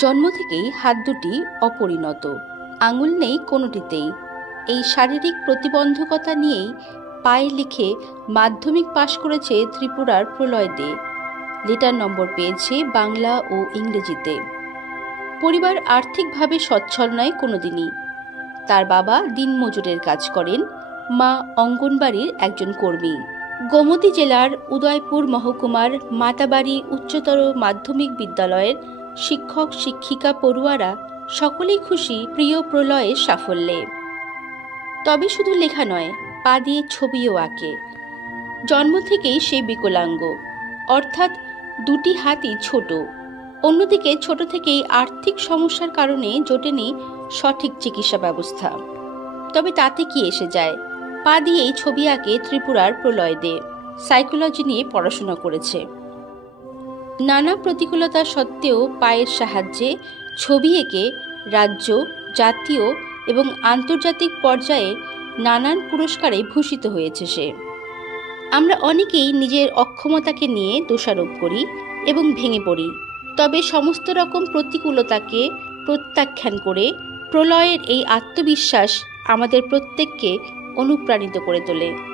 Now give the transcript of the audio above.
জন্ম থেকেই হাত দুটি অপরিণত, আঙুল নেই কোনোটিতেই। এই শারীরিক প্রতিবন্ধকতা নিয়েই পায়ে লিখে মাধ্যমিক পাশ করেছে ত্রিপুরার প্রলয় দে। লেটার নম্বর পেয়েছে বাংলা ও ইংরেজিতে। পরিবার আর্থিকভাবে সচ্ছল নয় কোনোদিনই। তার বাবা দিনমজুরের কাজ করেন, মা অঙ্গনবাড়ির একজন কর্মী। গোমতী জেলার উদয়পুর মহকুমার মাতাবাড়ি উচ্চতর মাধ্যমিক বিদ্যালয়ের শিক্ষক শিক্ষিকা পড়ুয়ারা সকলেই খুশি প্রিয় প্রলয়ের সাফল্যে। তবে শুধু লেখা নয়, পা দিয়ে ছবিও আঁকে। জন্ম থেকেই সে বিকলাঙ্গ, অর্থাৎ দুটি হাতই ছোট। অন্যদিকে ছোট থেকেই আর্থিক সমস্যার কারণে জোটেনি সঠিক চিকিৎসা ব্যবস্থা। তবে তাতে কি এসে যায়, পা দিয়েই ছবি আঁকে ত্রিপুরার প্রলয় দে। সাইকোলজি নিয়ে পড়াশোনা করেছে। নানা প্রতিকূলতা সত্ত্বেও পায়ের সাহায্যে ছবি এঁকে রাজ্য, জাতীয় এবং আন্তর্জাতিক পর্যায়ে নানান পুরস্কারে ভূষিত হয়েছে সে। আমরা অনেকেই নিজের অক্ষমতাকে নিয়ে দোষারোপ করি এবং ভেঙে পড়ি। তবে সমস্ত রকম প্রতিকূলতাকে প্রত্যাখ্যান করে প্রলয়ের এই আত্মবিশ্বাস আমাদের প্রত্যেককে অনুপ্রাণিত করে তোলে।